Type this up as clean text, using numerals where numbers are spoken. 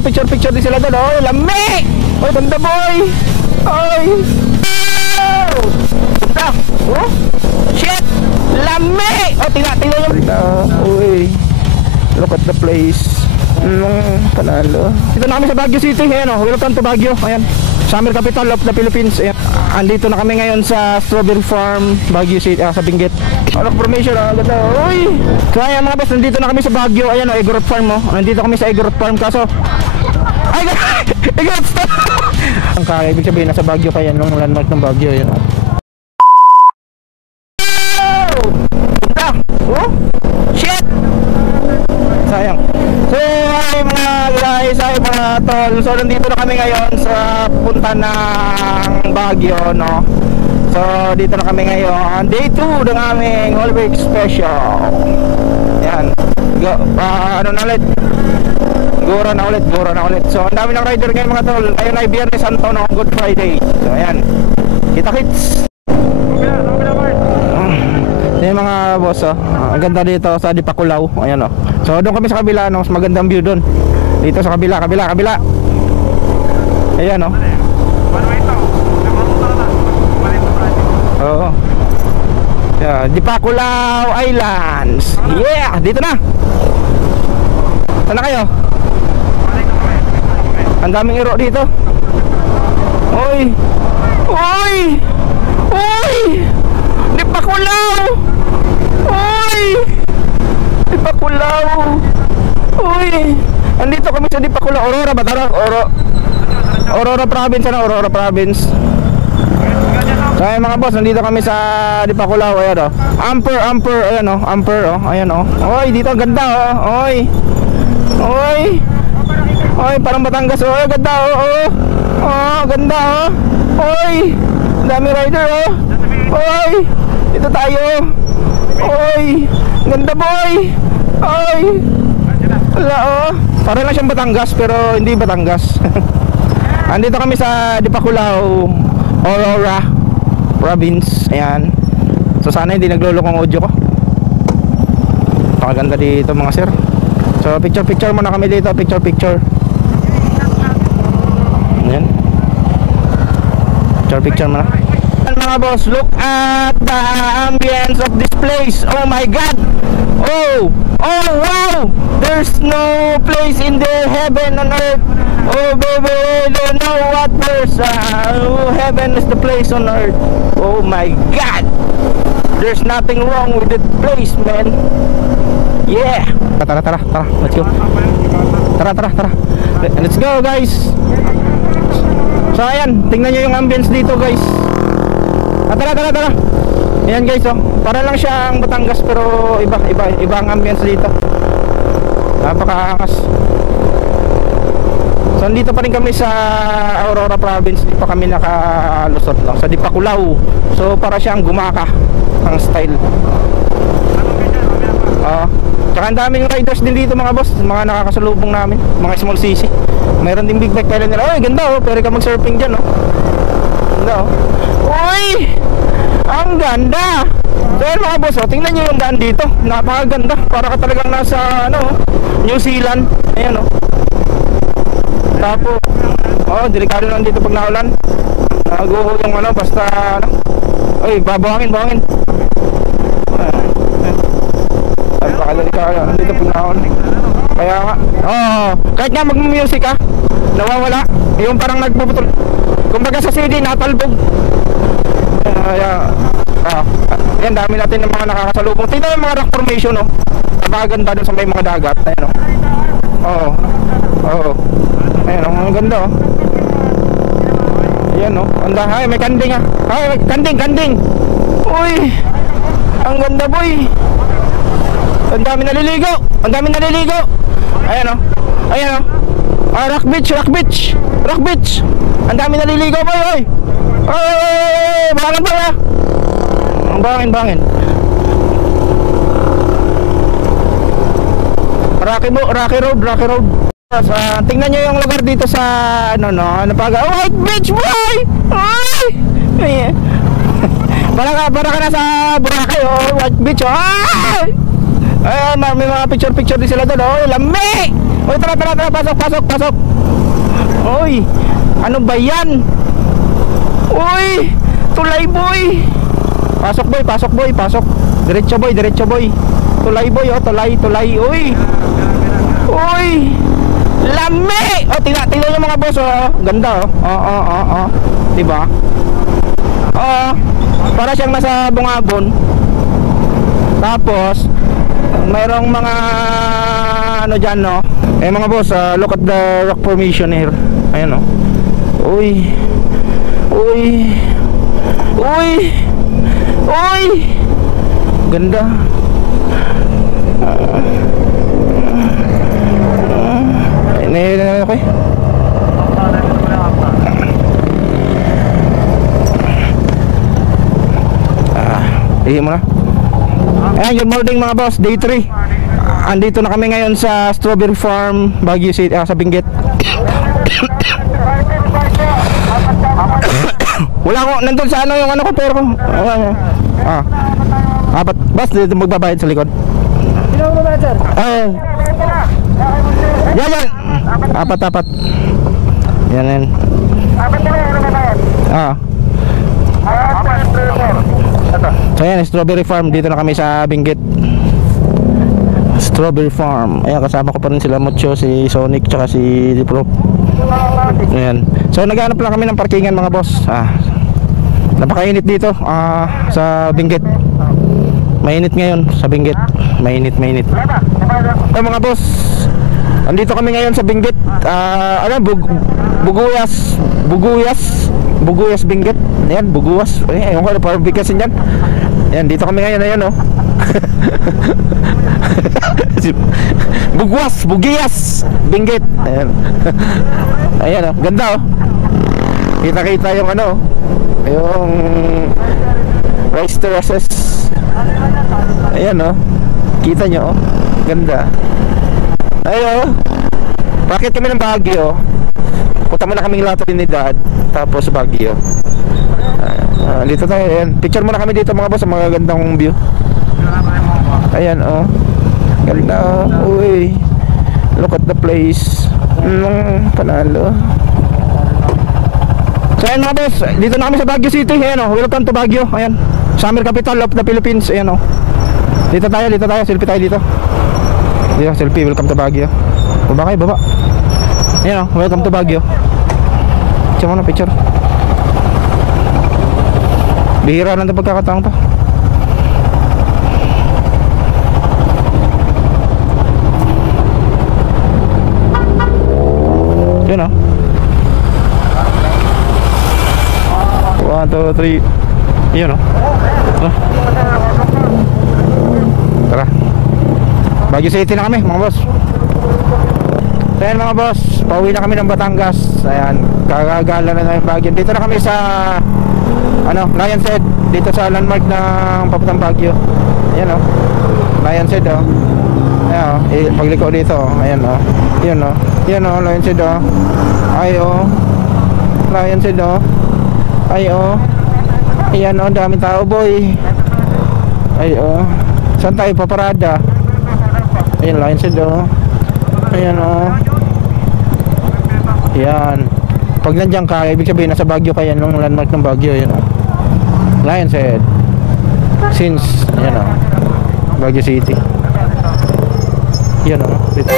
nagpa-picture din sila doon. Oh, lami! Oh, ganda boy! Oy! Oh! Ganda! Oh! Shit! Lami! Oh, tingnan yung... Uy! Look at the place. Panalo. Dito na kami sa Baguio City. Ayan o, welcome to Baguio. Ayan, Summer Capital of the Philippines. Ayan. Andito na kami ngayon sa Strawberry Farm, Baguio City, sa Benguet. Look formation, ganda. Uy! So ayan mga boss, nandito na kami sa Baguio. Ayan o, Egorot Farm o. Nandito kami sa Egorot Farm, kaso ay, Egorot Farm! Ang kaya, ibig sabihin nasa Baguio kaya yung landmark ng Baguio. Ayan o. Ganda! Oh! Shit! Sayang. So ay mga guys, ay mga tol. So nandito na kami ngayon sa punta ng Baguio, no. So dito na kami ngayon. Day 2 ng aming Whole Week Special. Yan. Ano na ulit? Gora na ulit. So ang dami ng rider ngayon mga tol. Ayun ay Biyernes Santo ng Good Friday. So ayan. Kita-kits. Yung mga boss, oh. Ang ganda dito sa Dipakulaw. Ayan oh. So doon kami sa kabila, no? Mas magandang view doon. Dito sa kabila. Ayan oh. Oo. Yeah, Dipakulaw Islands. Yeah, dito na. Sana kayo? Ang daming iro dito. Oy. Dipakulaw. Uy! Andito kami sa Dipakulaw. Aurora ba? Aurora Province na, Aurora Province. So ayan mga boss, nandito kami sa Dipakulaw. Ayan o. Ampere. Ayan o. Ampere o. Ayan o. Uy, dito ang ganda o. Uy, parang Batangas o. Ganda o. Ganda o. Uy, dami rider o. Uy, dito tayo. Uy, ganda boy. Uy, wala oh. Parang lang siyang Batangas pero hindi Batangas. Andito kami sa Dipakulaw, Aurora Province. Ayan. So sana hindi naglulok ang audio ko. Pakaganda dito mga sir. So picture muna kami dito. Picture. Ayan. Picture muna. Mga boss, look at the ambience of this place. Oh my god. Oh wow. There's no place in the heaven on earth. Oh baby, I don't know what there's heaven is the place on earth. Oh my god. There's nothing wrong with the place, man. Yeah. Tara. Let's go. Tara. Let's go, guys. So ayan, tingnan nyo yung ambience dito, guys. Tara. Ayan guys, oh. Para lang siyang Batangas pero iba ang ambience dito. Napakaangas. So andito pa rin kami sa Aurora Province. Dito kami nakalusot lang sa Dipakulaw. So para siyang gumaka ang style. Tsaka ang daming riders din dito mga boss. Mga nakakasalubong namin, mga small CC. Mayroon din big bike kailan nila. Oy, ganda oh, pwede ka mag surfing dyan oh. Ganda oh. Uy! Ang ganda! So yun mga boss, oh, tingnan nyo yung daan dito. Napakaganda, para ka talagang nasa New Zealand. Ayan oh. Tapos delikado lang dito pag naulan. Naguho yung basta Uy, babawangin. Napakadelikado dito pag naulan. Kaya nga, kahit nga mag-music nawawala. Yung parang nagpuputol. Kumbaga sa CD, natalbog. Yan, dami natin ng mga nakakasalubong. Tingnan yung mga rock formation napakaganda dun sa may mga dagat. Ayan Ayan ang ganda Ayan ay, may kanding ay, kanding. Uy, ang ganda boy. Ang dami naliligo. Ayan Rock beach. Ang dami naliligo boy. Oy, bangan pa Ang bangin. Rocky Road. Tingnan nyo yung lugar dito sa White Beach boy. Ay. Para ka na sa Boracay White Beach. Ay! Ay, may mga picture din sila doon. Oy, lami! Oy, tara, pasok. Oy, ano ba yan? Uy, tulay boy. Pasok boy. Diretso boy. Tulay boy, oh, tulay. Uy, lami! Oh, tingnan yung mga boss, oh. Ganda, oh. Oo. Diba? Oo. Para siyang nasa Bungagon. Tapos mayroong mga ano dyan, no? Mga boss, look at the rock formation here. Ayan, no? Uy. Ganda. Okay. Ihi mo na. Ayan, good morning mga boss, day 3. Andito na kami ngayon sa Strawberry Farm, Baguio City, sa Benguet. Wala ko, nandun sa ano yung ano ko, pero apat, boss, dito magbabayad sa likod. Sino mo ba, sir? Yan. Apat. Yan. Apat na ano ba? So ayan, Strawberry Farm, dito na kami sa Benguet. Strawberry Farm. Ayan, kasama ko pa rin sila Mucho, si Sonic, tsaka si Pro. Ayan. So naghanap lang kami ng parkingan mga boss. Napakainit dito sa Benguet. Mainit ngayon sa Benguet. Mainit. So mga boss, andito kami ngayon sa Benguet. Buguyas Benguet. Ayan, Buguas. Ayan ko, parang bigkasin yan. Ayan, dito kami ngayon. Ayan, oh. Bugiyas Benguet. Ayan, oh. Ganda, oh. Kita yung ano, yung rice terraces. Ayan, oh. Kita nyo, oh. Ganda. Ayan, oh. Bakit kami ng Baguio? Punta muna kaming La Trinidad, tapos Baguio. Dito tayo, ayan. Picture muna kami dito mga boss, sa mga gandang view. Ayan, oh. Ganda, oh. Uy, look at the place. Panalo. So ayan mga boss, dito na kami sa Baguio City. Ayan, oh. Welcome to Baguio. Ayan, summer capital of the Philippines. Ayan, oh. Dito tayo, selfie tayo dito. Dito, selfie, welcome to Baguio. Baba. Ayan, oh. Welcome to Baguio. Picture mo na, picture. Bihira lang ito pagkakataong to. Yun, oh. 1, 2, 3. Yun, oh. Tara, Baguio City na kami mga boss. Ayan mga boss, pauwi na kami ng Batangas. Ayan, kagagala na yung Baguio. Dito na kami sa Lion's Head, dito sa landmark ng papuntang Baguio. Ayan, oh. Lion's Head, oh. Ayan, oh. Pagliko dito, oh. Ayan, oh. Yun, oh. Yan, oh. Lion's Head, oh. Ay, oh. Lion's Head, oh. Ay, oh. Ayan, oh. Daming tao, boy. Ay, oh. Saan tayo paparada? Ayan, Lion's Head, oh. Ayan, oh. Ayan. Pag nandiyan ka, ibig sabihin nasa Baguio ka, yan yung landmark ng Baguio. Ayan, oh. Lion's Head. Since, ayan, oh. Baguio City. Ayan, oh. Dito.